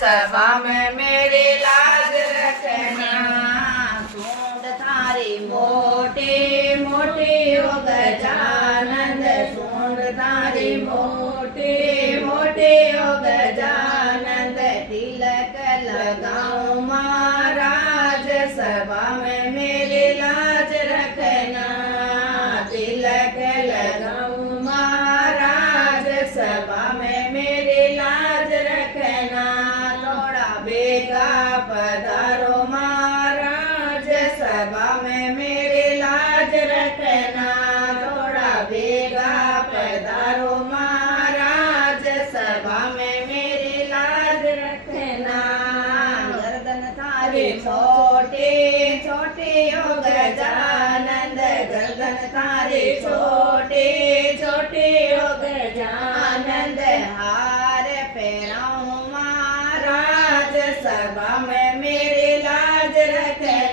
सभा में मेरी लाज रखना। सूंड थारी मोटी मोटी हो गजानंद, सूंड थारी मोटी मोटी हो गजानंद। तिलक लगाऊं महाराज सभा में मेरी लाज रखना। तिलक लगाऊं महाराज सभा में मेरी लाज रखना। थोड़ा बेगा पधारो महाराज सभा में मेरी लाज रखना। थोड़ा बेगा पधारो महाराज सभा में मेरी लाज रखना। गर्दन थारी छोटी छोटी हो गजानंद, गर्दन थारी छोटी छोटी हो गजानंद। हार पहनाऊं महाराज सभा में मेरी लाज रखना।